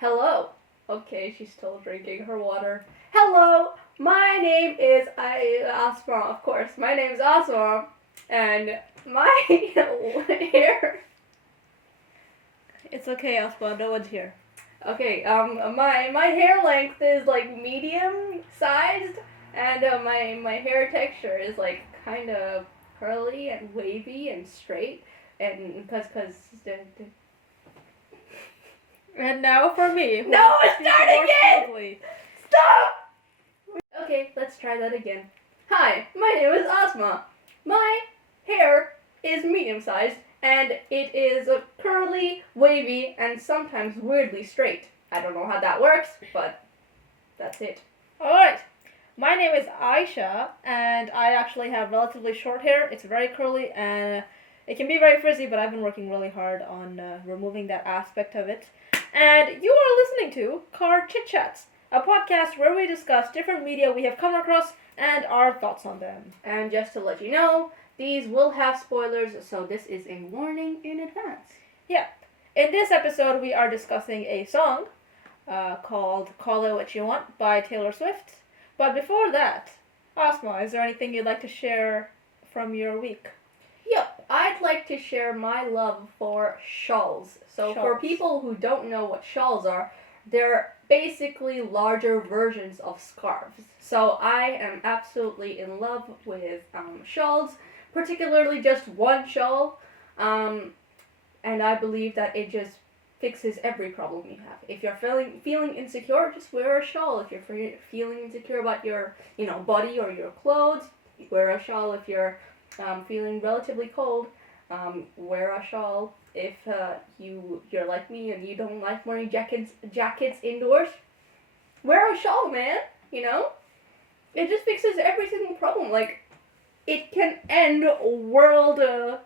Hello. Okay, she's still drinking her water. Hello, my name is Asma, of course. My name is Asma, and my hair. It's okay, Aspa. No one's here. Okay, my hair length is like medium sized, and my hair texture is like kind of curly and wavy and straight, and cause And now for me. No, Speak start more again! smoothly. Stop! Okay, let's try that again. Hi, my name is Asma. My hair is medium sized and it is curly, wavy, and sometimes weirdly straight. I don't know how that works, but that's it. Alright. My name is Aisha, and I actually have relatively short hair. It's very curly, and it can be very frizzy, but I've been working really hard on removing that aspect of it. And you are listening to Car Chit Chats, a podcast where we discuss different media we have come across and our thoughts on them. And just to let you know, these will have spoilers, so this is a warning in advance. Yeah. In this episode, we are discussing a song called Call It What You Want by Taylor Swift. But before that, Asma, is there anything you'd like to share from your week? Yep, I'd like to share my love for shawls. So for people who don't know what shawls are, they're basically larger versions of scarves. So I am absolutely in love with shawls, particularly just one shawl, and I believe that it just fixes every problem you have. If you're feeling insecure, just wear a shawl. If you're feeling insecure about your body or your clothes, wear a shawl. If you're feeling relatively cold, wear a shawl. If you're like me and you don't like wearing jackets indoors, wear a shawl, man. It just fixes every single problem. Like, it can end world issues.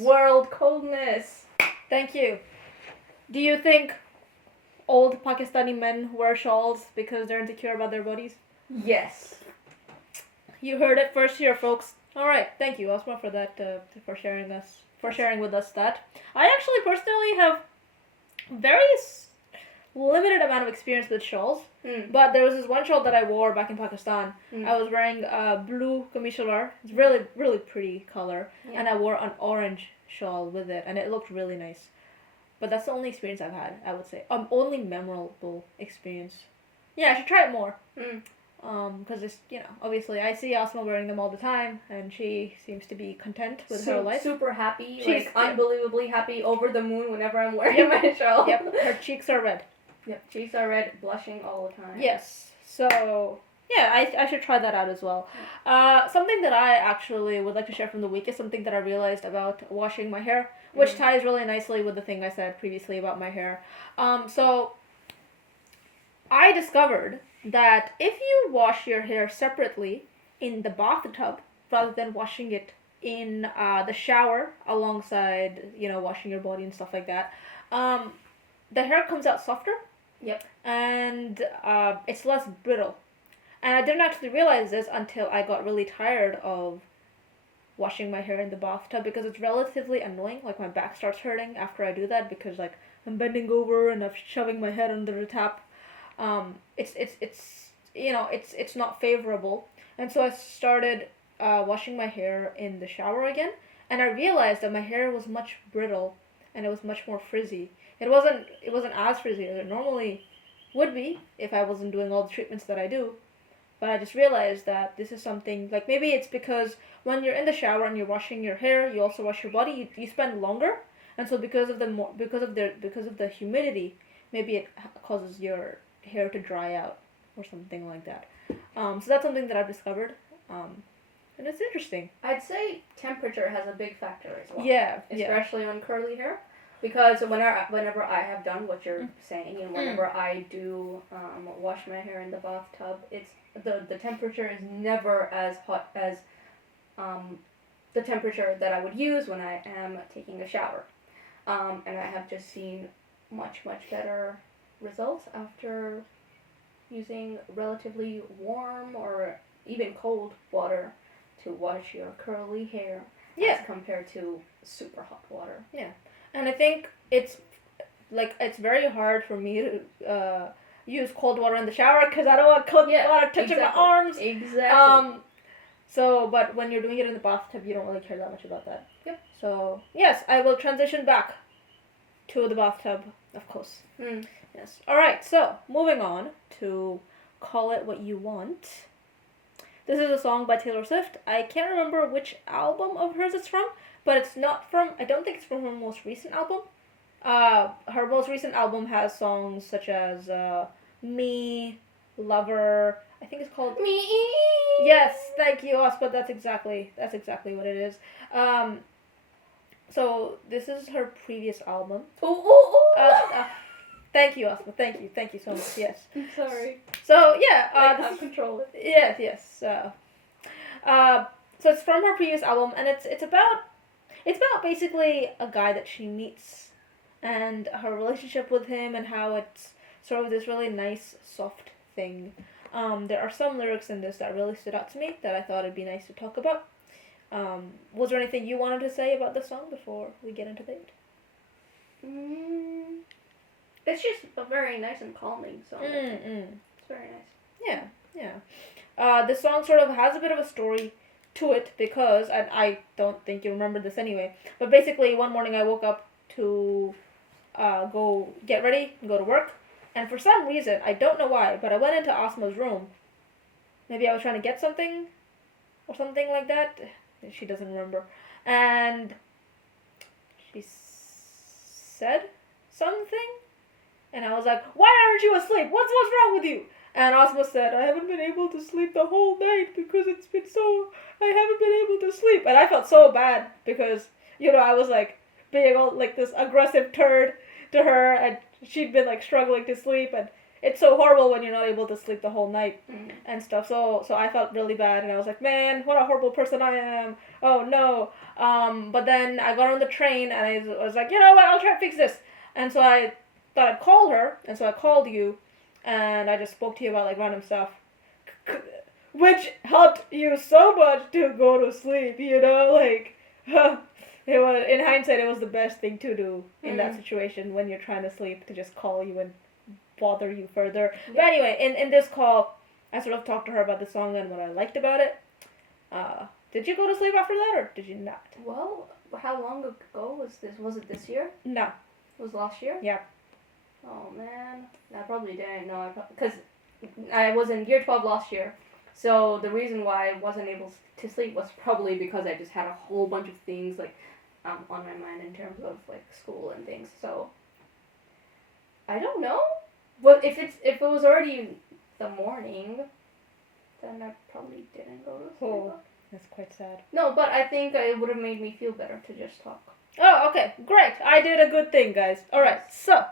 World coldness. Thank you. Do you think old Pakistani men wear shawls because they're insecure about their bodies? Yes. You heard it first here, folks. All right, thank you, Asma, for that. For sharing with us that. I actually personally have very limited amount of experience with shawls, but there was this one shawl that I wore back in Pakistan. I was wearing a blue kameez shalwar. It's really, really pretty color, and I wore an orange shawl with it, and it looked really nice. But that's the only experience I've had, I would say. Only memorable experience. Yeah, I should try it more. Because it's, obviously I see Asma wearing them all the time, and she seems to be content with her life. Super happy, unbelievably happy, over the moon whenever I'm wearing my shawl. Yep, her cheeks are red. Yep, cheeks are red, blushing all the time. Yes, so yeah, I should try that out as well. Something that I actually would like to share from the week is something that I realized about washing my hair, which ties really nicely with the thing I said previously about my hair. So I discovered that if you wash your hair separately in the bathtub rather than washing it in the shower alongside, washing your body and stuff like that, the hair comes out softer. Yep. And it's less brittle. And I didn't actually realize this until I got really tired of washing my hair in the bathtub, because it's relatively annoying. Like, my back starts hurting after I do that, because like I'm bending over and I'm shoving my head under the tap. It's not favorable. And so I started washing my hair in the shower again, and I realized that my hair was much brittle and it was much more frizzy. It wasn't as frizzy as it normally would be if I wasn't doing all the treatments that I do. But I just realized that this is something, like, maybe it's because when you're in the shower and you're washing your hair, you also wash your body, you spend longer, and so because of the humidity, maybe it causes your hair to dry out or something like that. So that's something that I've discovered, and it's interesting. I'd say temperature has a big factor as well. Yeah, especially on curly hair, because whenever I have done what you're saying, and whenever I do wash my hair in the bathtub, it's the temperature is never as hot as the temperature that I would use when I am taking a shower, and I have just seen much better results after using relatively warm or even cold water to wash your curly hair as compared to super hot water. Yeah. And I think it's like it's very hard for me to use cold water in the shower because I don't want cold water touching my arms. Exactly. So, but when you're doing it in the bathtub, you don't really care that much about that. Yep. So, yes, I will transition back to the bathtub, of course. Yes. All right. So, moving on to Call It What You Want. This is a song by Taylor Swift. I can't remember which album of hers it's from, but it's not from, I don't think it's from her most recent album. Her most recent album has songs such as Me, Lover, I think it's called Me. Yes, thank you, Ospa. That's exactly what it is. So this is her previous album. Thank you, Ospa. Thank you so much. Yes. I'm sorry. So yeah, I can't control it. Yes. So it's from her previous album, and it's about basically a guy that she meets, and her relationship with him, and how it's sort of this really nice, soft thing. There are some lyrics in this that really stood out to me that I thought it'd be nice to talk about. Was there anything you wanted to say about the song before we get into it? It's just a very nice and calming song. It's very nice. Yeah. This song sort of has a bit of a story to it because, and I don't think you remember this anyway, but basically one morning I woke up to go get ready and go to work. And for some reason, I don't know why, but I went into Asma's room. Maybe I was trying to get something or something like that. She doesn't remember. And she said something. And I was like, why aren't you asleep? What's wrong with you? And Asma said, I haven't been able to sleep the whole night because I haven't been able to sleep. And I felt so bad because, I was like being all like this aggressive turd to her, and she'd been like struggling to sleep, and it's so horrible when you're not able to sleep the whole night and stuff. So I felt really bad, and I was like, man, what a horrible person I am. Oh no. But then I got on the train, and I was like, you know what, I'll try to fix this. And so I thought I'd call her, and so I called you, and I just spoke to you about like random stuff, which helped you so much to go to sleep. Like. It was, in hindsight, it was the best thing to do in that situation when you're trying to sleep, to just call you and bother you further. Yeah. But anyway, in this call, I sort of talked to her about the song and what I liked about it. Did you go to sleep after that, or did you not? Well, how long ago was this? Was it this year? No. It was last year? Yeah. Oh, man. I probably didn't know. Because I was in year 12 last year. So the reason why I wasn't able to sleep was probably because I just had a whole bunch of things, like, on my mind in terms of like school and things. So I don't know. Well, if it was already the morning, then I probably didn't go to sleep. Oh, that's quite sad. No, but I think it would have made me feel better to just talk. Oh, okay, great. I did a good thing, guys. All right, so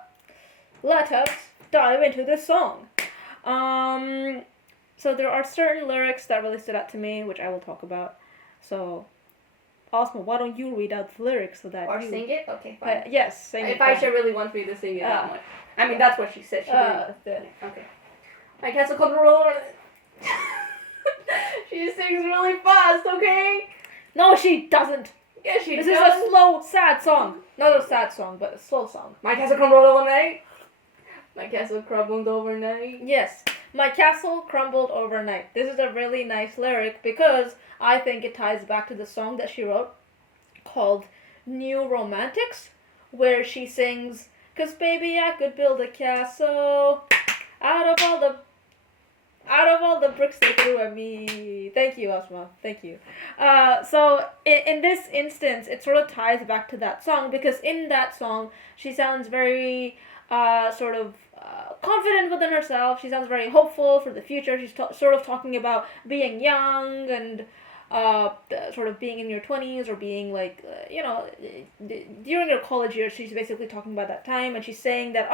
let us dive into this song. So there are certain lyrics that really stood out to me, which I will talk about. So, Osmo, why don't you read out the lyrics so that or sing it? Okay, fine. Yes, sing it. If Aisha really wants me to sing it that much. I mean, that's what she said. She didn't. Okay. I guess I'll control her. She sings really fast, okay? No, she doesn't. Yeah, she does. This is a slow, sad song. Not a sad song, but a slow song. My castle crumbled overnight. My castle crumbled overnight. Yes. My castle crumbled overnight. This is a really nice lyric because I think it ties back to the song that she wrote called New Romantics, where she sings, 'cause baby I could build a castle out of all the bricks they threw at me. Thank you, Asma. Thank you. So in this instance, it sort of ties back to that song because in that song, she sounds very sort of confident within herself. She sounds very hopeful for the future. She's sort of talking about being young and sort of being in your 20s or being like, during your college years. She's basically talking about that time, and she's saying that,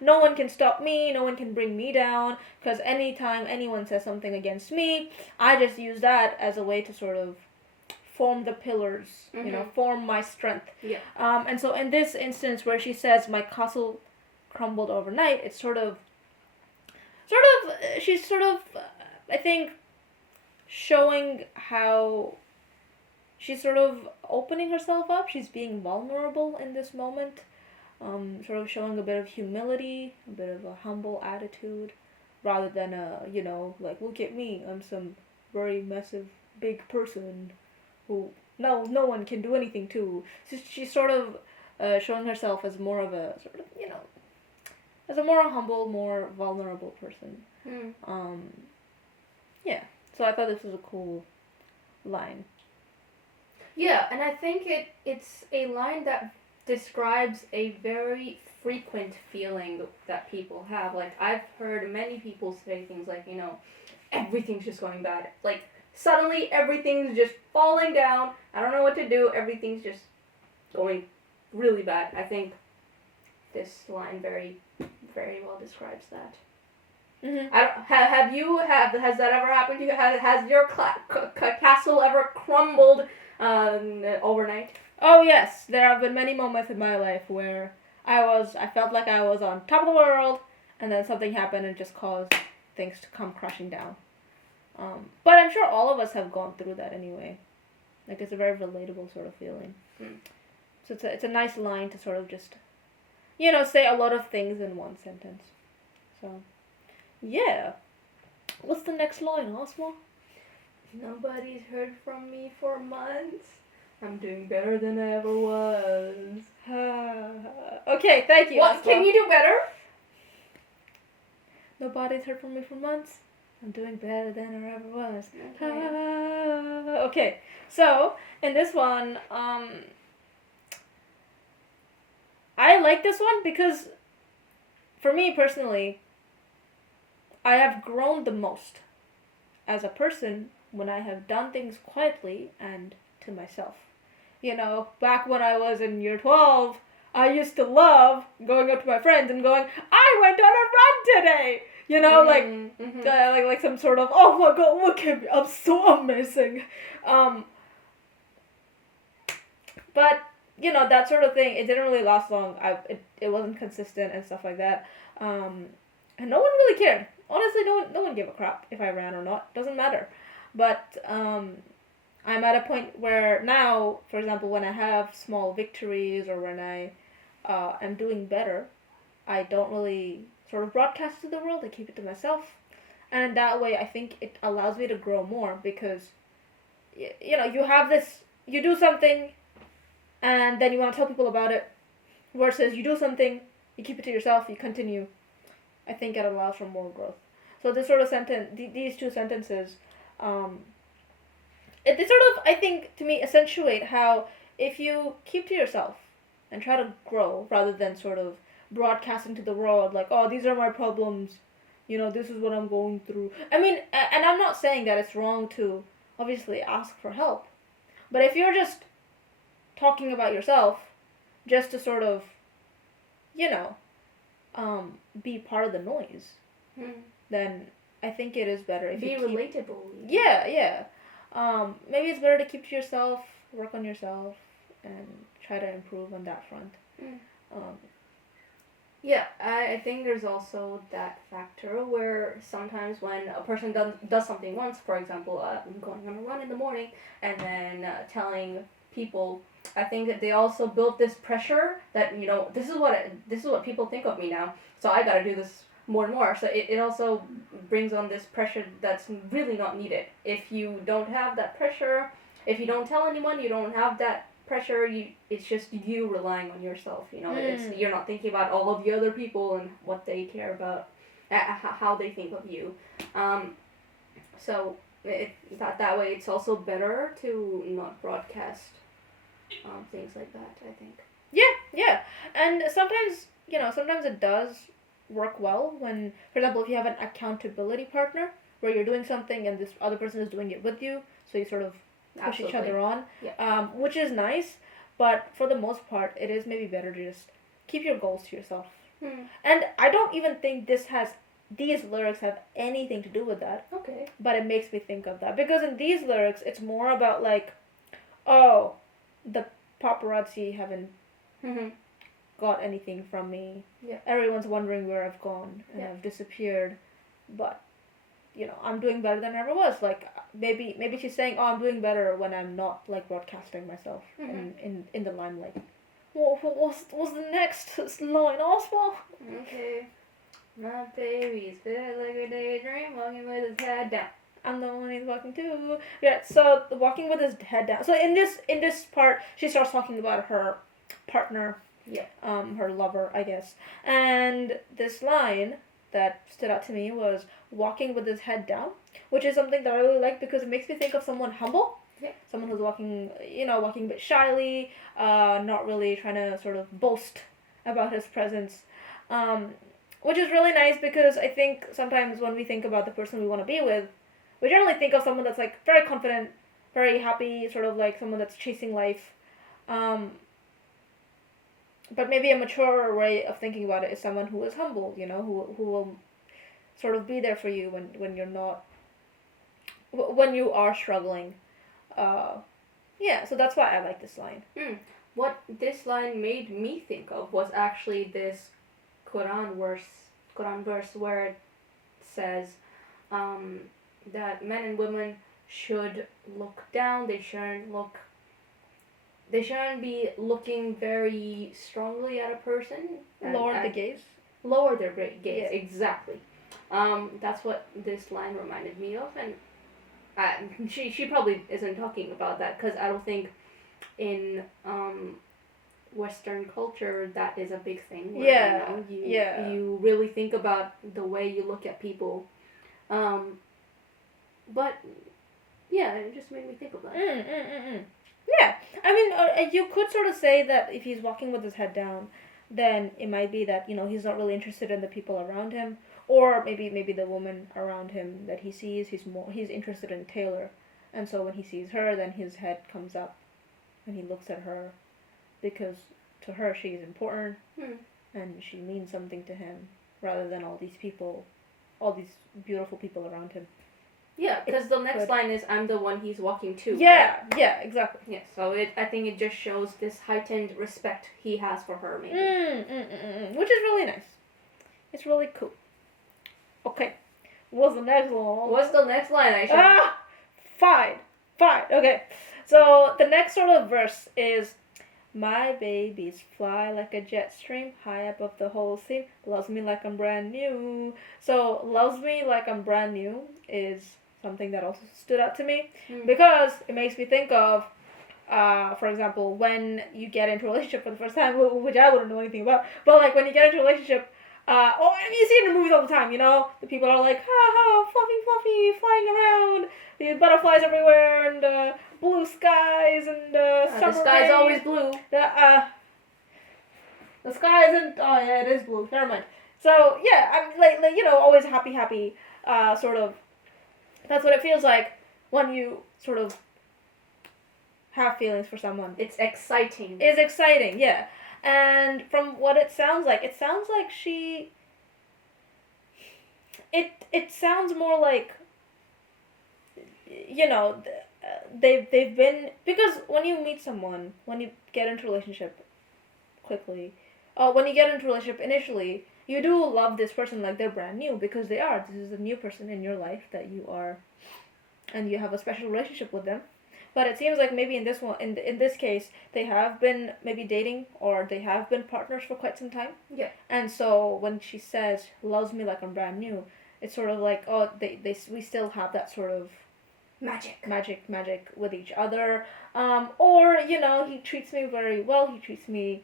no one can stop me, no one can bring me down, because anytime anyone says something against me, I just use that as a way to sort of form the pillars, form my strength. Yeah. And so in this instance where she says, my castle crumbled overnight, it's she's sort of, I think, showing how she's sort of opening herself up. She's being vulnerable in this moment. sort of showing a bit of humility, a bit of a humble attitude, rather than like, look at me, I'm some very massive, big person who no one can do anything to. So she's sort of showing herself as more of a sort of, as a more humble, more vulnerable person. Yeah. So I thought this was a cool line. Yeah, and I think it's a line that describes a very frequent feeling that people have. Like, I've heard many people say things like, everything's just going bad. Like, suddenly everything's just falling down. I don't know what to do. Everything's just going really bad. I think this line very, very well describes that. Mm-hmm. Has that ever happened to you? Has your castle ever crumbled overnight? Oh yes, there have been many moments in my life where I felt like I was on top of the world, and then something happened and just caused things to come crashing down. But I'm sure all of us have gone through that anyway. Like, it's a very relatable sort of feeling. So it's a nice line to sort of just, say a lot of things in one sentence. So, yeah. What's the next line, Asma? Nobody's heard from me for months. I'm doing better than I ever was. Okay, thank you. What? Can you do better? Nobody's heard from me for months. I'm doing better than I ever was. Okay. Okay, so in this one, I like this one because, for me personally, I have grown the most as a person when I have done things quietly and to myself. Back when I was in year 12, I used to love going up to my friends and going, I went on a run today! Like some sort of, oh my god, look at me, I'm so amazing. But, that sort of thing, it didn't really last long. It wasn't consistent and stuff like that. And no one really cared. Honestly, no one gave a crap if I ran or not. Doesn't matter. But, I'm at a point where now, for example, when I have small victories or when I am doing better, I don't really sort of broadcast to the world. I keep it to myself. And that way, I think it allows me to grow more because, you have this, you do something and then you want to tell people about it versus you do something, you keep it to yourself, you continue. I think it allows for more growth. So this sort of sentence, these two sentences, they sort of, I think, to me, accentuate how if you keep to yourself and try to grow rather than sort of broadcasting to the world like, oh, these are my problems, this is what I'm going through. I mean, and I'm not saying that it's wrong to obviously ask for help, but if you're just talking about yourself just to sort of, be part of the noise, then I think it is better if you keep relatable. Yeah. Maybe it's better to keep to yourself, work on yourself, and try to improve on that front. Yeah, I think there's also that factor where sometimes when a person does something once, for example, going on a run in the morning and then telling people, I think that they also built this pressure that, this is what people think of me now, so I gotta do this more and more. So it also brings on this pressure that's really not needed. If you don't have that pressure, if you don't tell anyone, you don't have that pressure, it's just you relying on yourself, you're not thinking about all of the other people and what they care about, how they think of you. So that way it's also better to not broadcast things like that, I think. Yeah. And sometimes it does work well when, for example, if you have an accountability partner where you're doing something and this other person is doing it with you, so you sort of push each other on, which is nice, but for the most part, it is maybe better to just keep your goals to yourself. And I don't even think these lyrics have anything to do with that. Okay. But it makes me think of that. Because in these lyrics, it's more about like, oh, the paparazzi haven't got anything from me. Yeah. Everyone's wondering where I've gone and I've disappeared. But, I'm doing better than I ever was. Like, maybe she's saying, oh, I'm doing better when I'm not, like, broadcasting myself in the limelight. what's the next line, Oswald? Okay. My baby's feel like a daydream, walking with his head down. I'm the one he's walking to. Yeah, so walking with his head down. So in this part, she starts talking about her partner, Yeah. her lover, I guess. And this line that stood out to me was walking with his head down, which is something that I really like because it makes me think of someone humble. Yeah. Someone who's walking a bit shyly, not really trying to sort of boast about his presence. Which is really nice because I think sometimes when we think about the person we want to be with, we generally think of someone that's like very confident, very happy, sort of like someone that's chasing life. But maybe a mature way of thinking about it is someone who is humble, who will sort of be there for you when you're not, when you are struggling. Yeah, so that's why I like this line. What this line made me think of was actually this Quran verse where it says that men and women should look down. They shouldn't be looking very strongly at a person. Lower the gaze. Lower their gaze, Yeah. exactly. That's what this line reminded me of, and she probably isn't talking about that because I don't think in Western culture that is a big thing. Where, you really think about the way you look at people. But yeah, it just made me think of that. Yeah, I mean, you could sort of say that if he's walking with his head down, then it might be that he's not really interested in the people around him, or maybe the woman around him that he sees, he's interested in Taylor, and so when he sees her, then his head comes up, and he looks at her, because to her she is important, and she means something to him, rather than all these beautiful people around him. Yeah, because the next line is, I'm the one he's walking to. Yeah, right? Yeah, exactly. Yeah, so I think it just shows this heightened respect he has for her, maybe. Which is really nice. It's really cool. Okay, what's the next one? What's the next line, Aisha? Fine. Okay, so the next sort of verse is, my babies fly like a jet stream high above the whole scene, loves me like I'm brand new. So, loves me like I'm brand new is something that also stood out to me because it makes me think of, for example, when you get into a relationship for the first time, which I wouldn't know anything about, but like when you get into a relationship, you see it in the movies all the time, the people are like, fluffy, flying around, the butterflies everywhere, and blue skies, and summer the sky's rain. always blue. The sky isn't, oh yeah, it is blue, never mind. So, yeah, I'm like always happy, sort of, that's what it feels like when you sort of have feelings for someone. It's exciting. It's exciting, yeah. And from what it sounds like she... It sounds more like, they've been... Because when you meet someone, when you get into a relationship quickly, when you get into a relationship initially, you do love this person like they're brand new because they are. This is a new person in your life that you are, and you have a special relationship with them. But it seems like maybe in this one, in this case, they have been maybe dating or they have been partners for quite some time. Yeah. And so when she says loves me like I'm brand new, it's sort of like, oh, we still have that sort of magic with each other. Or he treats me very well. He treats me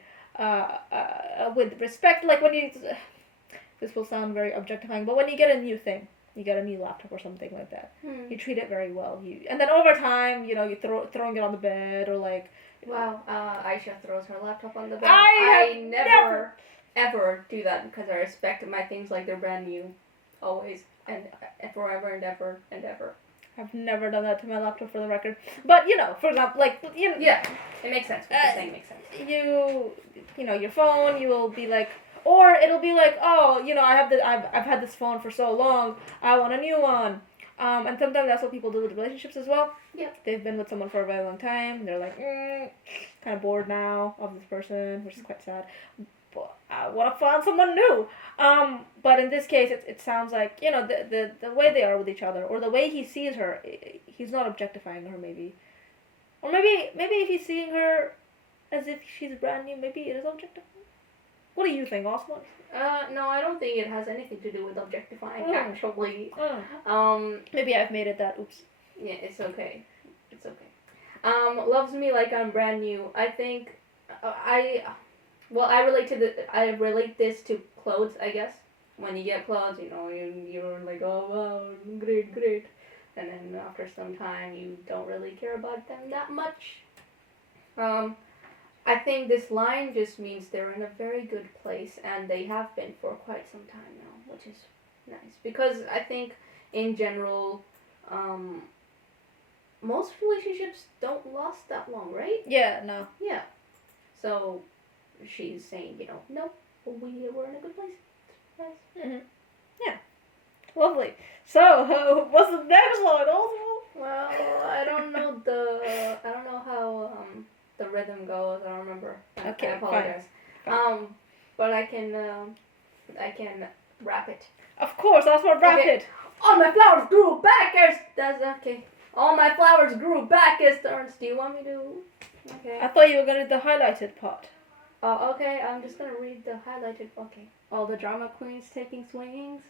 with respect. Like when you, this will sound very objectifying, but when you get a new thing, you get a new laptop or something like that, you treat it very well. And then over time, you throwing it on the bed or like. Wow, Aisha throws her laptop on the bed. I never ever do that because I respect my things like they're brand new, always and forever and ever and ever. I've never done that to my laptop, for the record. But for example, yeah, it makes sense. What you're saying makes sense. Your phone, you will be like. Or it'll be like, oh, I've had this phone for so long, I want a new one. And sometimes that's what people do with relationships as well. Yeah. They've been with someone for a very long time. They're like, kind of bored now of this person, which is quite sad. But I want to find someone new. But in this case, it sounds like, the way they are with each other, or the way he sees her, he's not objectifying her maybe. Or maybe if he's seeing her as if she's brand new, maybe it is objectifying. What do you think, Osman? No, I don't think it has anything to do with objectifying, actually. Maybe I've made it that, oops. Yeah, it's okay. It's okay. Loves me like I'm brand new. I think, I relate this to clothes, I guess. When you get clothes, you're like, oh wow, great, great. And then after some time, you don't really care about them that much. I think this line just means they're in a very good place, and they have been for quite some time now, which is nice. Because I think, in general, most relationships don't last that long, right? Yeah, no. Yeah. So, she's saying, no, we're in a good place. Nice. Mm-hmm. Yeah. Lovely. So, what's the next line, Osman? Well, I don't know how the rhythm goes. I don't remember. Okay, I apologize. Fine. But I can rap it. Of course, Osman, rap Okay. it. All my flowers grew back as that's okay. All my flowers grew back as thorns. Do you want me to? Okay. I thought you were gonna do the highlighted part. Oh, okay. I'm just gonna read the highlighted. Okay. All the drama queens taking swings.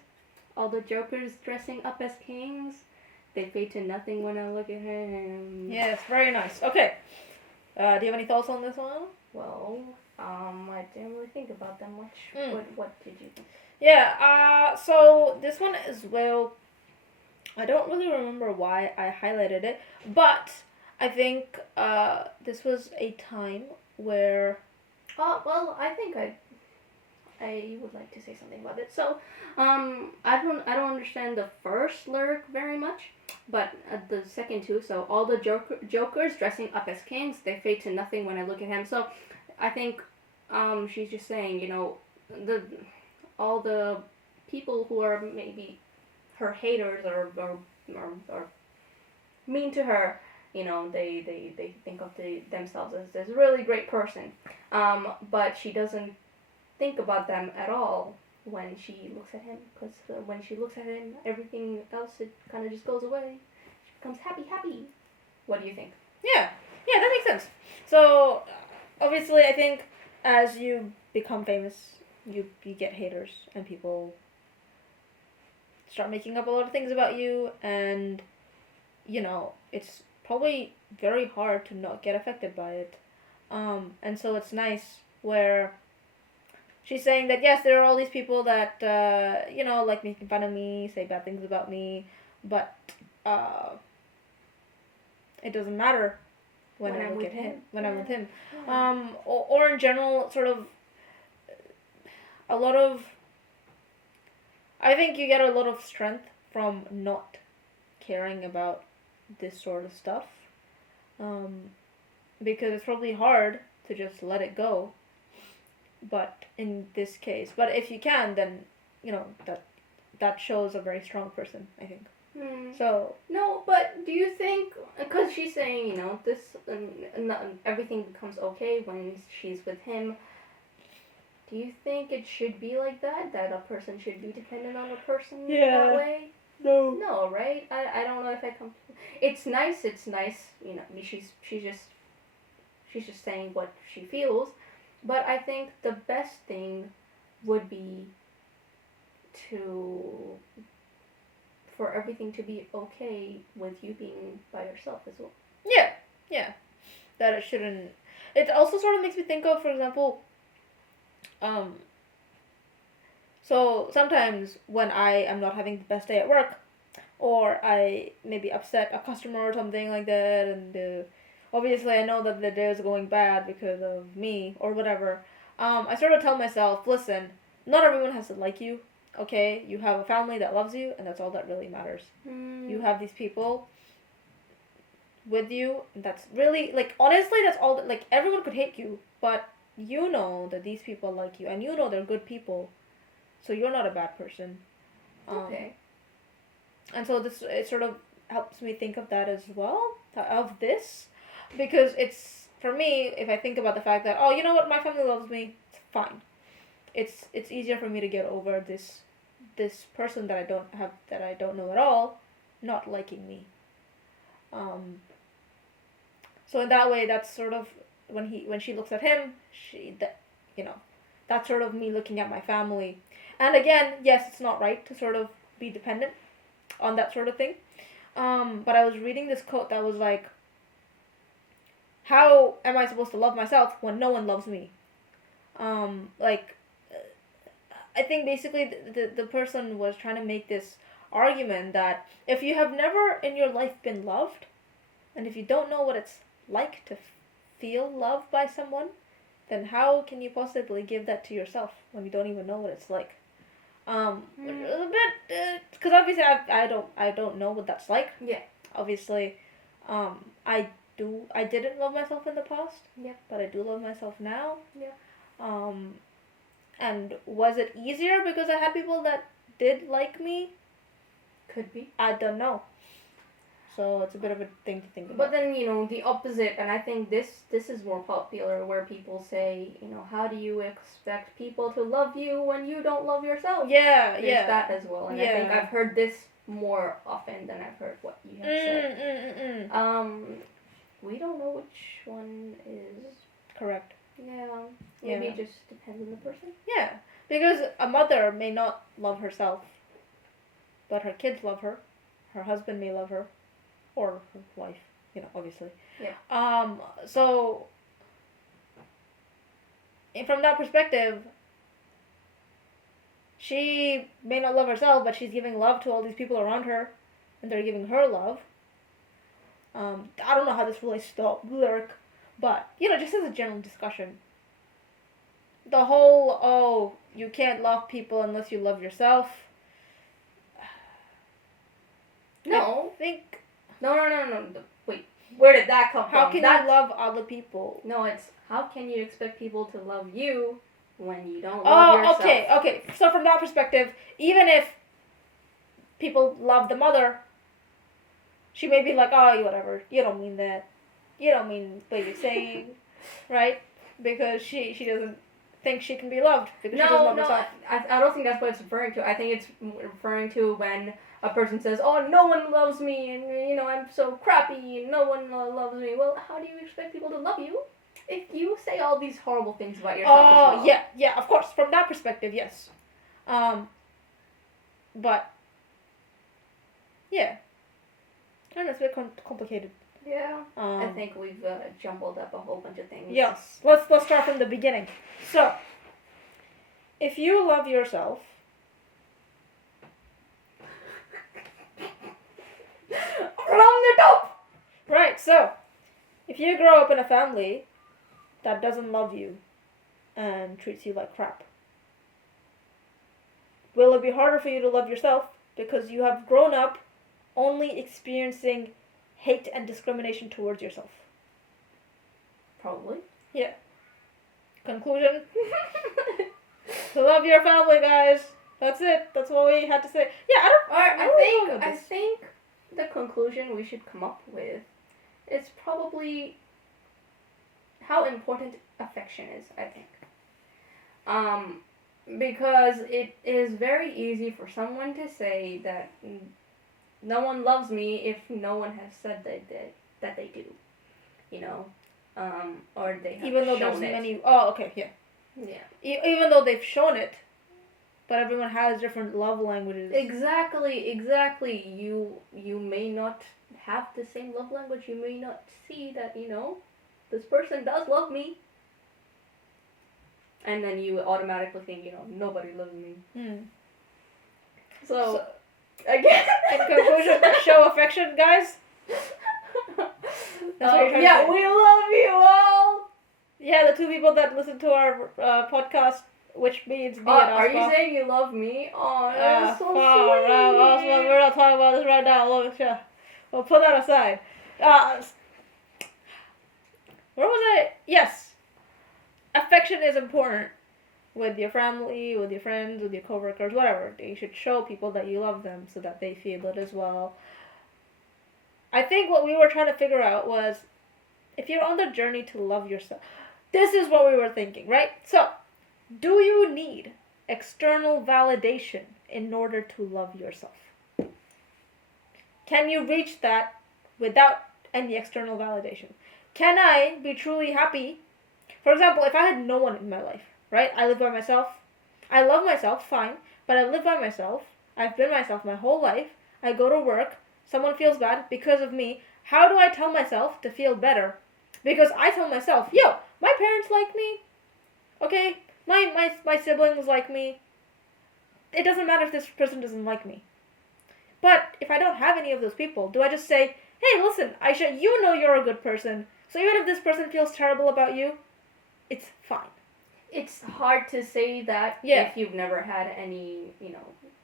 All the jokers dressing up as kings. They fade to nothing when I look at him. Yes, very nice. Okay. Do you have any thoughts on this one? Well, I didn't really think about that much. What did you think? Yeah, so this one as well, I don't really remember why I highlighted it, but I think this was a time where... well, I think I would like to say something about it. So, I don't understand the first lyric very much, but the second two. So all the jokers dressing up as kings, they fade to nothing when I look at him. So, I think, she's just saying, all the people who are maybe her haters or mean to her, they think of themselves as this really great person, but she doesn't think about them at all when she looks at him, because when she looks at him, everything else, it kind of just goes away. She becomes happy. What do you think? Yeah, that makes sense. So, obviously, I think as you become famous, you get haters, and people start making up a lot of things about you, and, it's probably very hard to not get affected by it. And so it's nice where she's saying that, yes, there are all these people that, like making fun of me, say bad things about me, but it doesn't matter when I look at him. When I'm with him. Or in general, sort of, a lot of... I think you get a lot of strength from not caring about this sort of stuff. Because it's probably hard to just let it go. But in this case, if you can, then that shows a very strong person, I think. So no, but do you think, because she's saying this everything becomes okay when she's with him? Do you think it should be like that a person should be dependent on a person that way? No, right? I don't know if I come. It's nice. She's just saying what she feels. But I think the best thing would be for everything to be okay with you being by yourself as well. Yeah. That it shouldn't... It also sort of makes me think of, for example, so sometimes when I am not having the best day at work, or I maybe upset a customer or something like that, and obviously I know that the day is going bad because of me or whatever, I sort of tell myself, listen, not everyone has to like you, okay? You have a family that loves you, and that's all that really matters. You have these people with you, and that's really, honestly, that's all that, everyone could hate you, but you know that these people like you, and you know they're good people, so you're not a bad person. Okay. And so it sort of helps me think of that as well, of this, because it's, for me, if I think about the fact that, you know what, my family loves me, it's fine. It's easier for me to get over this person that I don't know at all, not liking me. So in that way, that's sort of when she looks at him, that's sort of me looking at my family. And again, yes, it's not right to sort of be dependent on that sort of thing. But I was reading this quote that was like, how am I supposed to love myself when no one loves me? Like, I think basically the person was trying to make this argument that if you have never in your life been loved, and if you don't know what it's like to feel loved by someone, then how can you possibly give that to yourself when you don't even know what it's like? A bit, because obviously I don't know what that's like. Yeah. Obviously, I didn't love myself in the past. Yeah. But I do love myself now. Yeah. And was it easier because I had people that did like me? Could be. I don't know. So it's a bit of a thing to think about. But then, the opposite, and I think this is more popular, where people say, how do you expect people to love you when you don't love yourself? Yeah, There's that as well. And I think I've heard this more often than I've heard what you have said. We don't know which one is correct. Yeah. Maybe it just depends on the person. Yeah. Because a mother may not love herself, but her kids love her. Her husband may love her. Or her wife, obviously. Yeah. So, from that perspective, she may not love herself, but she's giving love to all these people around her, and they're giving her love. I don't know how this relates to the lyric, but, just as a general discussion, the whole, you can't love people unless you love yourself. No. I think... No. Wait, where did that come from? How can you love other people? No, it's how can you expect people to love you when you don't love yourself? Okay. So from that perspective, even if people love the mother, she may be like, whatever, you don't mean that. You don't mean what you're saying, right? Because she doesn't think she can be loved because she doesn't love herself. I don't think that's what it's referring to. I think it's referring to when a person says, no one loves me, and, I'm so crappy, and no one loves me. Well, how do you expect people to love you if you say all these horrible things about yourself as well? Yeah, of course. From that perspective, yes. But, yeah. I don't know, it's a bit complicated. Yeah. I think we've jumbled up a whole bunch of things. Yes. Let's start from the beginning. So, if you love yourself... From the top! Right, so, if you grow up in a family that doesn't love you and treats you like crap, will it be harder for you to love yourself because you have grown up only experiencing hate and discrimination towards yourself? Probably. Yeah. Conclusion? To love your family, guys. That's it. That's what we had to say. Yeah, I think the conclusion we should come up with is probably how important affection is, I think. Because it is very easy for someone to say that no one loves me if no one has said that they do. Or they have even though shown there's it. many... Oh, okay, yeah. Yeah. Even though they've shown it, but everyone has different love languages. Exactly. You may not have the same love language. You may not see that, this person does love me. And then you automatically think, nobody loves me. So again... In conclusion, show affection, guys. Yeah, we love you all. Yeah, the two people that listen to our podcast, which means me and Oscar. Are you saying you love me? Oh, that's so sweet. Oscar, we're not talking about this right now. Look, we'll put that aside. Where was I? Yes. Affection is important with your family, with your friends, with your coworkers, whatever. You should show people that you love them so that they feel it as well. I think what we were trying to figure out was, if you're on the journey to love yourself, this is what we were thinking, right? So, do you need external validation in order to love yourself? Can you reach that without any external validation? Can I be truly happy For example, if I had no one in my life, right? I live by myself. I love myself, fine, but I live by myself. I've been myself my whole life. I go to work. Someone feels bad because of me. How do I tell myself to feel better? Because I tell myself, yo, my parents like me. Okay, my siblings like me. It doesn't matter if this person doesn't like me. But if I don't have any of those people, do I just say, hey, listen, Aisha, you know you're a good person, so even if this person feels terrible about you, it's fine. It's hard to say that if you've never had any,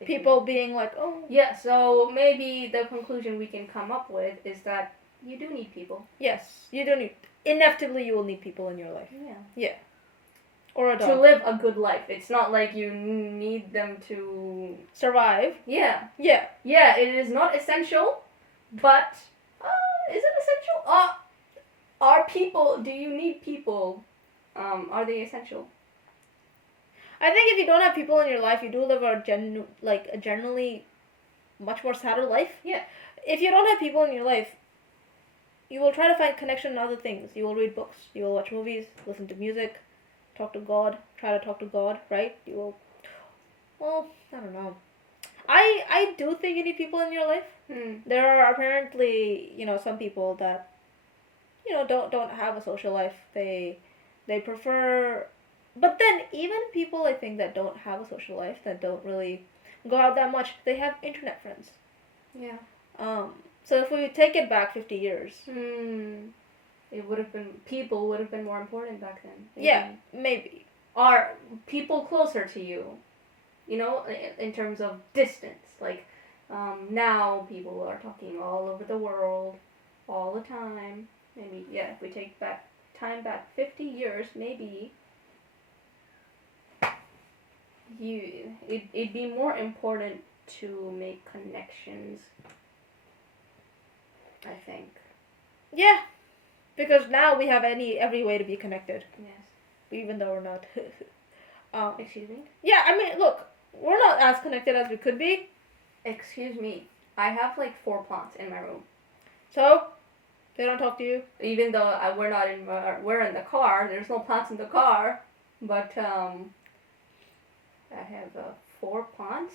people being like, oh. Yeah, so maybe the conclusion we can come up with is that you do need people. Yes, you do need. Inevitably, you will need people in your life. Yeah. Yeah. Or a dog. To live a good life. It's not like you need them to survive. Yeah. Yeah. Yeah, it is not essential, but is it essential? Are people, do you need people? Are they essential? I think if you don't have people in your life, you do live a generally much more sadder life. Yeah. If you don't have people in your life, you will try to find connection in other things. You will read books, you will watch movies, listen to music, talk to God, try to talk to God, right? You will, well, I don't know. I do think you need people in your life. There are apparently, some people that, don't have a social life. They prefer, but then even people I think that don't have a social life, that don't really go out that much, they have internet friends. Yeah. So if we take it back 50 years. It would have been, people would have been more important back then. Maybe. Yeah, maybe. Are people closer to you? In terms of distance. Like, now people are talking all over the world, all the time. Maybe, yeah, if we take time back 50 years, maybe it'd be more important to make connections, I think. Yeah, because now we have every way to be connected. Yes. Even though we're not. Excuse me? Yeah, I mean, look, we're not as connected as we could be. Excuse me. I have like 4 plants in my room. So, they don't talk to you? Even though we're in the car, there's no plants in the car, but I have 4 plants.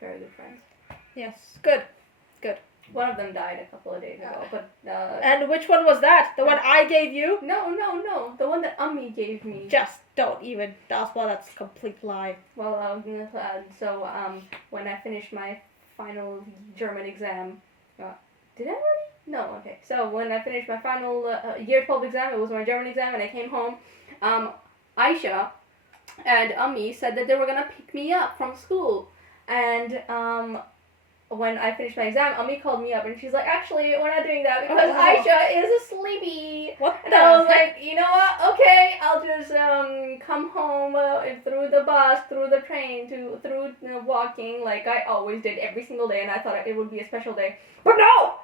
Very good friends. Yes, good. One of them died a couple of days ago, but and which one was that? The one I gave you? No. The one that Ummi gave me. Just don't even. That's a complete lie. Well, so when I finished my final German exam, did I already? No, okay. So when I finished my final year 12 exam, it was my German exam, and I came home. Aisha and Ummi said that they were gonna pick me up from school, and when I finished my exam, Ummi called me up and she's like, actually, we're not doing that because Aisha is a sleepy. What and I was like, you know what? Okay, I'll just come home through the bus, through the train, through walking like I always did every single day, and I thought it would be a special day. But no!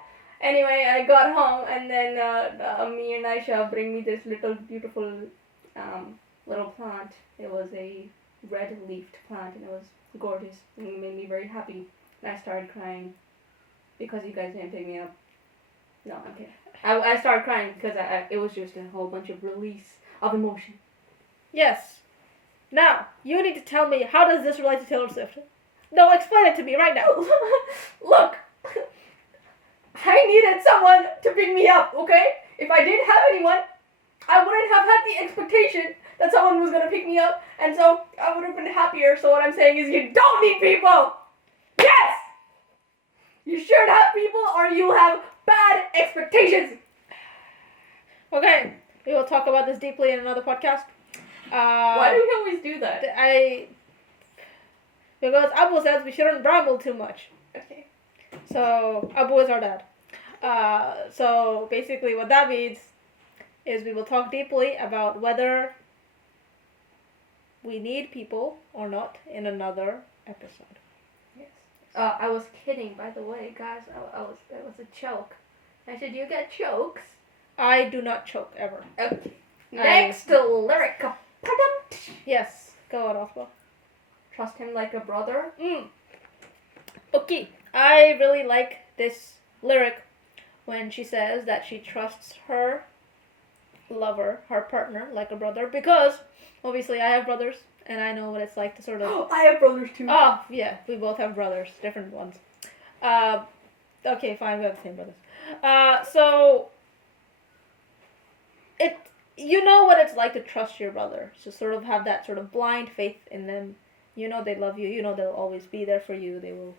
Anyway, I got home and then Ummi and Aisha bring me this little beautiful little plant. It was a red-leafed plant and it was gorgeous and it made me very happy. I started crying because you guys didn't pick me up. No, I'm kidding. I started crying because it was just a whole bunch of release of emotion. Yes. Now, you need to tell me, how does this relate to Taylor Swift? No, explain it to me right now. Look, I needed someone to pick me up, okay? If I didn't have anyone, I wouldn't have had the expectation that someone was going to pick me up, and so I would have been happier. So what I'm saying is you don't need people! Yes! You should have people or you have bad expectations. Okay, we will talk about this deeply in another podcast. Why do we always do that? Because Abu says we shouldn't ramble too much. Okay. So, Abu is our dad. So, basically what that means is we will talk deeply about whether we need people or not in another episode. I was kidding, by the way, guys. It was a joke. I said, you get jokes? I do not choke ever. Okay. Next lyric. Yes. Go on, Osmo. Trust him like a brother. Okay. I really like this lyric when she says that she trusts her lover, her partner, like a brother, because obviously I have brothers and I know what it's like to sort of. Oh, I have brothers too. Oh, yeah, we both have brothers, different ones. Okay, fine, we have the same brothers. So you know what it's like to trust your brother, to sort of have that sort of blind faith in them. You know they love you. You know they'll always be there for you. They will,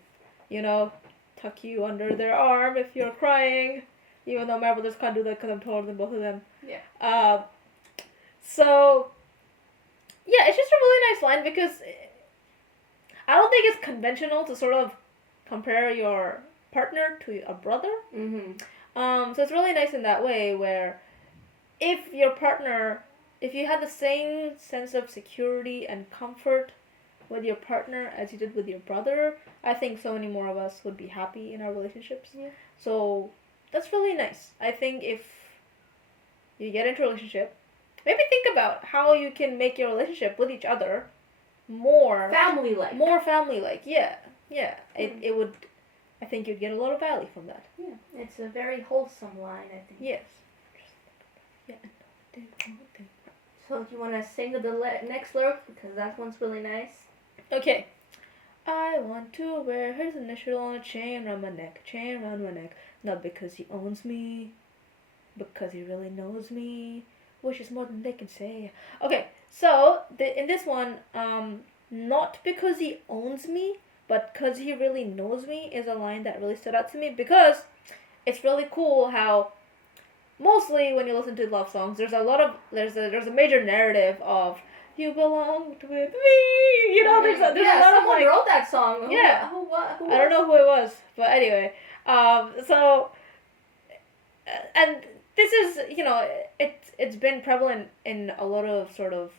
tuck you under their arm if you're crying, even though my brothers can't do that because I'm taller than both of them. Yeah. So, yeah, it's just a really nice line because I don't think it's conventional to sort of compare your partner to a brother. Mm-hmm. So it's really nice in that way where if your partner, if you had the same sense of security and comfort with your partner as you did with your brother, I think so many more of us would be happy in our relationships. Yeah. So that's really nice. I think if you get into a relationship, maybe think about how you can make your relationship with each other more family-like. More family-like, yeah. It would. I think you'd get a lot of value from that. Yeah, it's a very wholesome line, I think. Yes. Yeah. So do you want to sing the next lyric because that one's really nice? Okay. I want to wear his initial on a chain around my neck, not because he owns me, because he really knows me, which is more than they can say. Okay, so in this one, not because he owns me, but because he really knows me is a line that really stood out to me because it's really cool how mostly when you listen to love songs, there's a major narrative of you belong with me. There's a lot someone of wrote that song. Yeah. Who I don't know who it was, but anyway. So, and this is it's been prevalent in a lot of sort of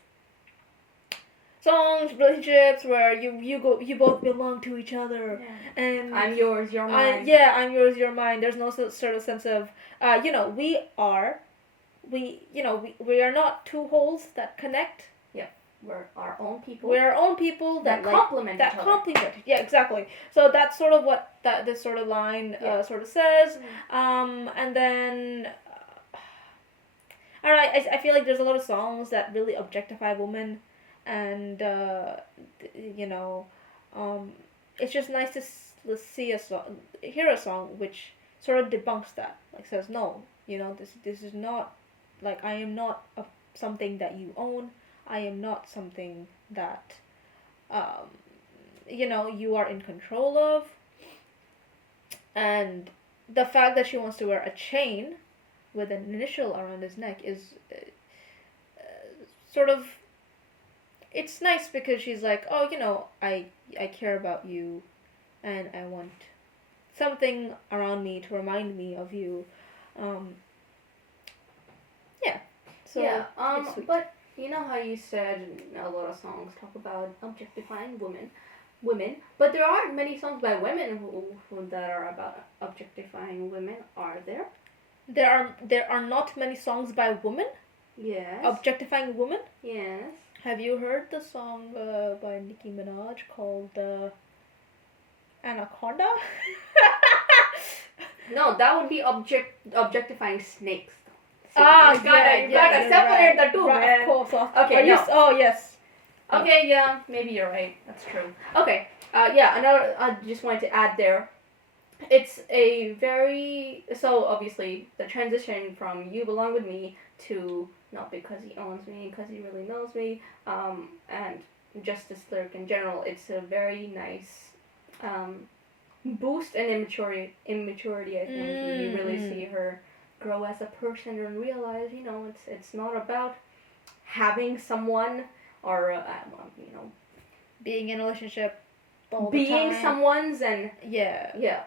songs, relationships where you both belong to each other, and I'm yours, you're mine. I'm yours, you're mine. There's no sort of sense of we are not two holes that connect. Yeah, we're our own people. We're our own people that complement each other. Complement. Yeah, exactly. So that's sort of what this sort of line sort of says. And then I don't know. I feel like there's a lot of songs that really objectify women. And it's just nice to hear a song which sort of debunks that, like says no, this is not, like, I am not something that you own. I am not something that you are in control of. And the fact that she wants to wear a chain with an initial around his neck is sort of, it's nice because she's like, oh, I care about you, and I want something around me to remind me of you. Yeah. So it's sweet. But you know how you said a lot of songs talk about objectifying women, but there aren't many songs by women who that are about objectifying women, are there? There are not many songs by women. Yes. Objectifying women. Yes. Have you heard the song by Nicki Minaj called Anaconda? No, that would be objectifying snakes. So you gotta separate the two, man. Of course. Okay, no. Oh, yes. Okay, yeah, maybe you're right. That's true. Okay, another, I just wanted to add there. It's a very, so obviously the transition from you belong with me to not because he owns me, because he really knows me, and just this lyric in general, it's a very nice boost in immaturity, I think. You really see her grow as a person and realize, it's not about having someone or, being in a relationship all the time. Being someone's and... Yeah.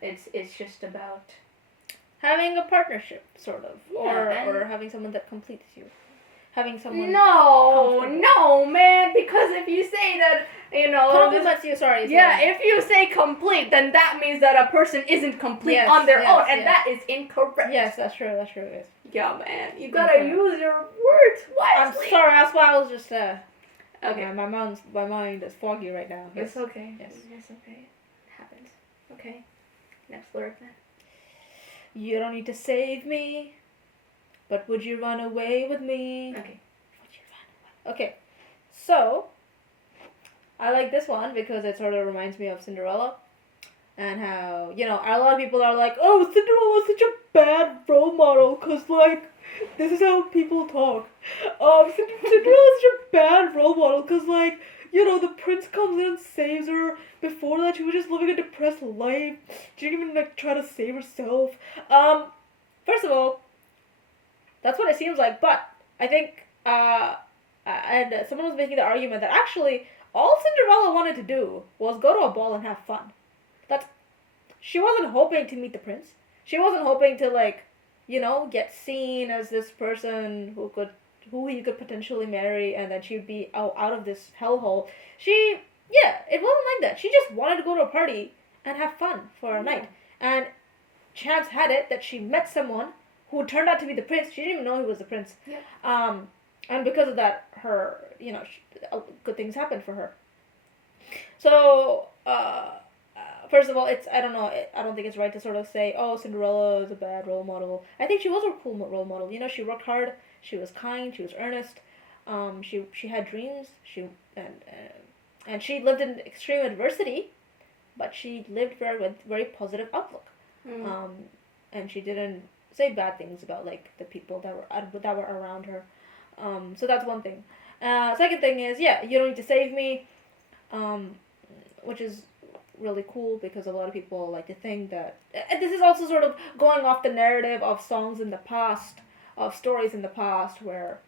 It's just about... having a partnership, sort of. Yeah, or having someone that completes you. Having someone... No, man, because if you say that, complements you, sorry. Yeah, if you say complete, then that means that a person isn't complete on their own, and that is incorrect. Yes, that's true, yes. Yeah, man, you gotta use your words wisely. I'm sorry, that's why I was just, okay. My mind is foggy right now. Yes. It's okay. Yes. It's okay. It happens. Okay. Next lyric then. You don't need to save me. But would you run away with me? Okay. Would you run away? Okay. So, I like this one because it sort of reminds me of Cinderella. And how, a lot of people are like, oh, Cinderella's such a bad role model because, like, this is how people talk. Cinderella's such a bad role model because, like, the prince comes in and saves her. Before that, she was just living a depressed life. She didn't even, like, try to save herself. First of all, that's what it seems like, but I think, and someone was making the argument that actually all Cinderella wanted to do was go to a ball and have fun. She wasn't hoping to meet the prince. She wasn't hoping to, like, get seen as this person who he could potentially marry, and then she'd be out of this hellhole. It wasn't like that. She just wanted to go to a party and have fun for a night. And chance had it that she met someone who turned out to be the prince. She didn't even know he was the prince. Yeah. And because of that, her, good things happened for her. So, first of all, I don't think it's right to sort of say, oh, Cinderella is a bad role model. I think she was a cool role model. She worked hard, she was kind, she was earnest, she had dreams, and she lived in extreme adversity, but she lived with very positive outlook. And she didn't say bad things about, like, the people that were around her. So that's one thing. Second thing is, you don't need to save me, which is really cool because a lot of people like to think that, and this is also sort of going off the narrative of songs in the past, of stories in the past where,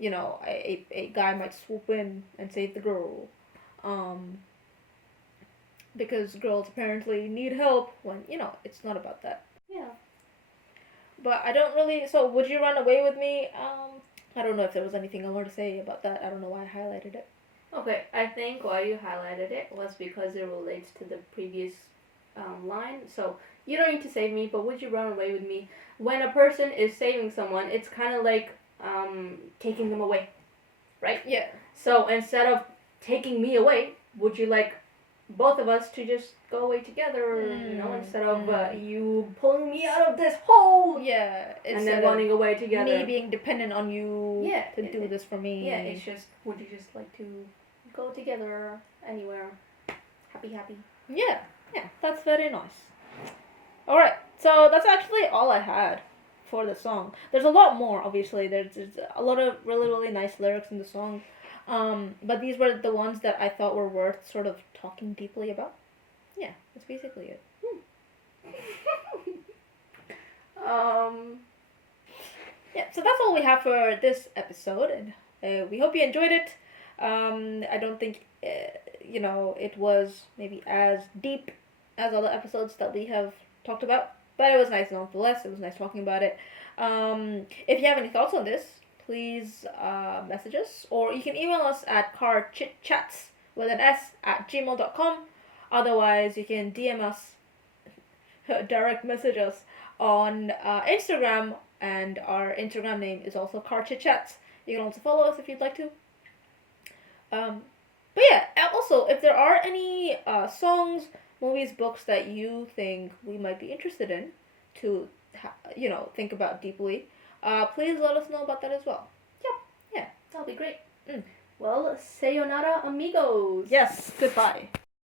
a guy might swoop in and save the girl, because girls apparently need help when, it's not about that. Yeah. But I don't really, so would you run away with me? I don't know if there was anything I wanted to say about that. I don't know why I highlighted it. Okay, I think why you highlighted it was because it relates to the previous line. So, you don't need to save me, but would you run away with me? When a person is saving someone, it's kind of like taking them away, right? Yeah. So, instead of taking me away, would you like both of us to just go away together, instead of you pulling me out of this hole? Yeah. And then running away together. Me being dependent on you to do this for me. Yeah, it's just, would you just like to go together anywhere, happy. Yeah, that's very nice. Alright, so that's actually all I had for the song. There's a lot more, obviously. There's a lot of really, really nice lyrics in the song. But these were the ones that I thought were worth sort of talking deeply about. Yeah, that's basically it. Yeah, so that's all we have for this episode, and we hope you enjoyed it. I don't think, it was maybe as deep as other episodes that we have talked about, but it was nice nonetheless. It was nice talking about it. If you have any thoughts on this, please message us, or you can email us at carchitchats with an s @gmail.com. Otherwise, you can DM us, direct message us on Instagram, and our Instagram name is also carchitchats. You can also follow us if you'd like to. But yeah, also, if there are any songs, movies, books that you think we might be interested in to, think about deeply, please let us know about that as well. Yeah, that'll be great. Well, sayonara, amigos. Yes, goodbye.